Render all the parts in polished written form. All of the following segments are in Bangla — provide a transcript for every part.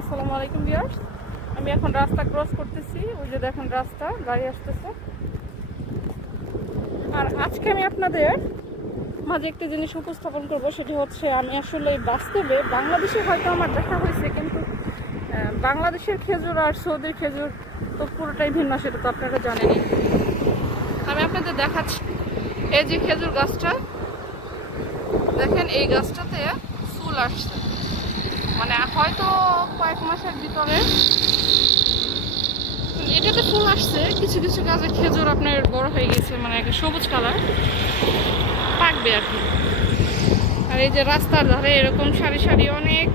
আসসালামু আলাইকুম ভিউয়ার্স। আমি এখন রাস্তা ক্রস করতেছি, ওই যে দেখেন রাস্তা, গাড়ি আসতেছে। আর আজকে আমি আপনাদের মাঝে একটা জিনিস উপস্থাপন করব, সেটি হচ্ছে আমি আসলে বাস্তবে বাংলাদেশে হয়তো আমার দেখা হয়েছে, কিন্তু বাংলাদেশের খেজুর আর সৌদির খেজুর তো পুরোটাই ভিন্ন, সেটা তো আপনারা জানেনই। আমি আপনাদের দেখাচ্ছি, এই যে খেজুর গাছটা দেখেন, এই গাছটাতে ফুল আসছে, মানে হয়তো কয়েক মাসের ভিতরে এটাতে ফুল আসছে। কিছু কিছু গাছে খেজুর আপনার বড় হয়ে গেছে, মানে একটা সবুজ কালার পাকবে আর কি। আর এই যে রাস্তার ধারে এরকম সারি সারি অনেক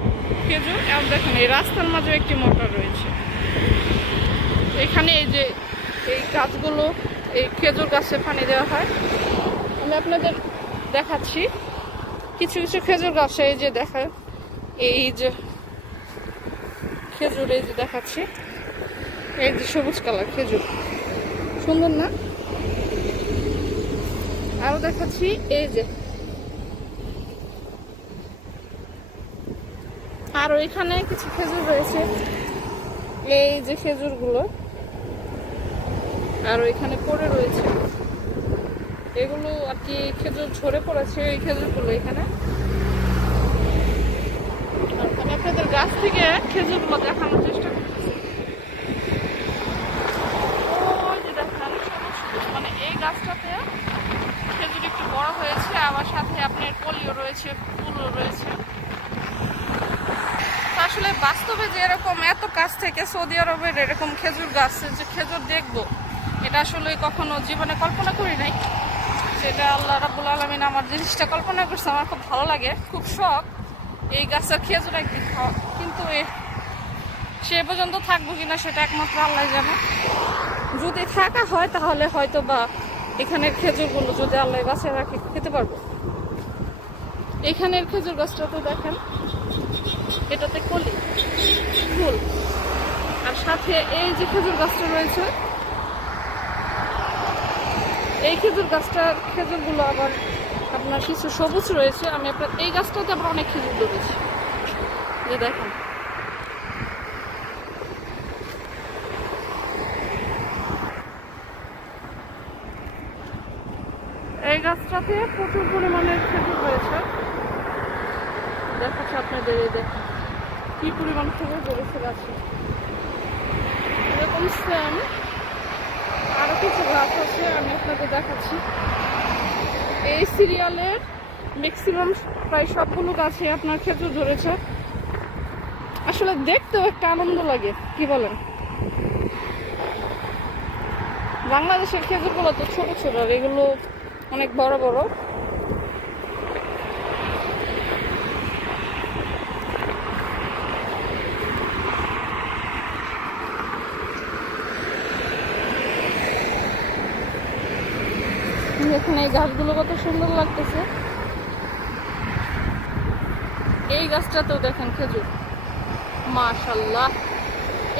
খেজুর। আর দেখেন এই রাস্তার মাঝে একটি মোটর রয়েছে। এখানে এই যে এই গাছগুলো, এই খেজুর গাছে পানি দেওয়া হয়। আমি আপনাদের দেখাচ্ছি কিছু কিছু খেজুর গাছে, এই যে দেখেন এই যে খেজুর, এই যে দেখাচ্ছি, এই যে সবুজ কালার খেজুর, সুন্দর না? আরো দেখাচ্ছি, এই যে আর ওইখানে কিছু খেজুর রয়েছে, এই যে খেজুরগুলো, আর ওইখানে পড়ে রয়েছে, এগুলো আর কি খেজুর ঝরে পড়েছে, এই খেজুরগুলো এখানে। আমি আপনাদের গাছ থেকে খেজুরগুলো দেখানোর চেষ্টা করতেছি। ওই যে দেখেন মানে এই গাছটাতে খেজুর একটু বড় হয়েছে, আবার সাথে আপনার কলিও রয়েছে, ফুলও রয়েছে। আসলে বাস্তবে যে এরকম এত কাছ থেকে সৌদি আরবের এরকম খেজুর গাছে যে খেজুর দেখবো, এটা আসলে কখনো জীবনে কল্পনা করি নাই। সেটা আল্লাহ রাব্বুল আলামিন আমার জিনিসটা কল্পনা করছে, আমার খুব ভালো লাগে, খুব শখ এই গাছের খেজুর একদিন খাওয়া। কিন্তু সে পর্যন্ত থাকবো কিনা সেটা একমাত্র আল্লাহ জানে। যদি থাকা হয় তাহলে হয়তো বা এখানের খেজুরগুলো যদি আল্লাহ বাঁচিয়ে রাখে খেতে পারবো। এখানের খেজুর গাছটাতে দেখেন, এটাতে কলি ফুল, আর সাথে এই যে খেজুর গাছটা রয়েছে, এই খেজুর গাছটার খেজুরগুলো আবার আপনার কিছু সবুজ রয়েছে। আমি আপনার এই গাছটাতে আবার অনেক খেজুর ধরেছি, যে দেখেন এই গাছটাতে প্রচুর পরিমাণের খেজুর রয়েছে। দেখাচ্ছে আপনাদের, এই দেখেন কি পরিমাণ খেজুর ধরেছে গাছে। এরকম সেম আরো কিছু গাছ আছে, আমি আপনাদের দেখাচ্ছি। এই সিরিয়ালের ম্যাক্সিমাম প্রায় সবগুলো গাছে আপনার খেজুর ধরেছে। আসলে দেখতেও একটা আনন্দ লাগে, কি বলেন? বাংলাদেশের খেজুরগুলো তো ছোট ছোট, আর এগুলো অনেক বড় বড়। এখানে এই গাছগুলো কত সুন্দর লাগতেছে। এই গাছটাতেও দেখেন খেজুর, মাশাআল্লাহ।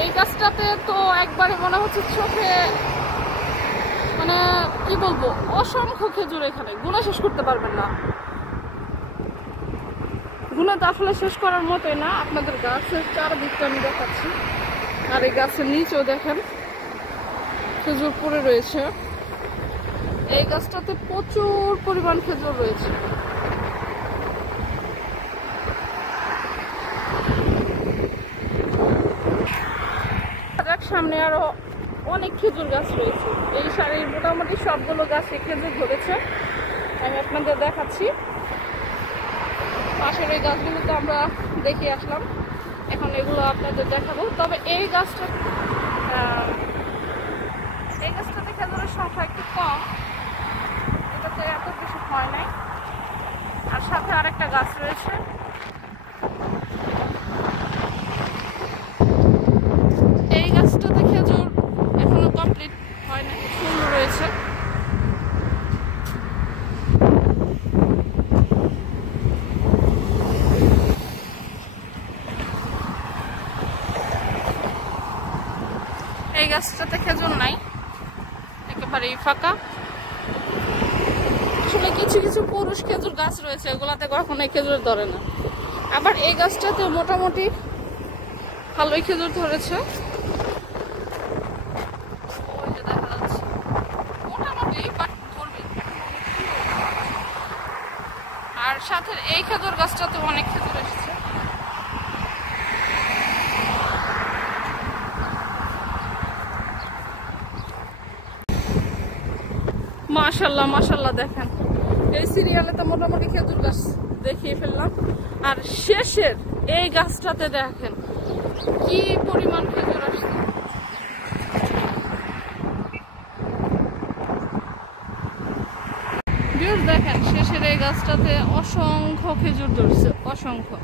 এই গাছটাতে তো একবারে মনে হচ্ছে চোখে, মানে কি বলবো, অসংখ্য খেজুর, এখানে গুণে শেষ করতে পারবেন না। গুণে তো আসলে শেষ করার মতোই না। আপনাদের গাছের চারদিকটা আমি দেখাচ্ছি, আর এই গাছের নিচেও দেখেন খেজুর পড়ে রয়েছে। এই গাছটাতে প্রচুর পরিমাণ খেজুর রয়েছে। সামনে আরো অনেক খেজুর গাছ রয়েছে। এই সারির মোটামুটি সবগুলো গাছে খেজুর ধরেছে, আমি আপনাদের দেখাচ্ছি। পাশের এই গাছগুলো তো আমরা দেখে আসলাম, এখন এগুলো আপনাদের দেখাবো। তবে এই গাছটাতে খেজুরের সংখ্যা একটু কম, এটাতে এত বেশি হয় নাই। আর সাথে আরেকটা গাছ রয়েছে, এই গাছটাতে খেজুর এখনো কমপ্লিট হয় নাই, ফুল রয়েছে। এই গাছটাতে খেজুর নাই, একেবারেই ফাঁকা। আসলে কিছু কিছু পুরুষ খেজুর গাছ রয়েছে, ওগুলাতে কখনোই খেজুর ধরে না। আবার এই গাছটাতে মোটামুটি ভালোই খেজুর ধরেছে। দেখা যাচ্ছে মোটামুটি, বাট ধরবে। আর সাথে এই খেজুর গাছটাতে অনেক খেজুর এসেছে। মাশাল্লাহ মাশাল্লাহ, দেখেন এই সিরিয়ালে তো মোটামুটি খেজুর গাছ দেখিয়ে ফেললাম। আর শেষের এই গাছটাতে দেখেন কি পরিমাণ খেজুর আসছে। দেখেন শেষের এই গাছটাতে অসংখ্য খেজুর ধরছে, অসংখ্য।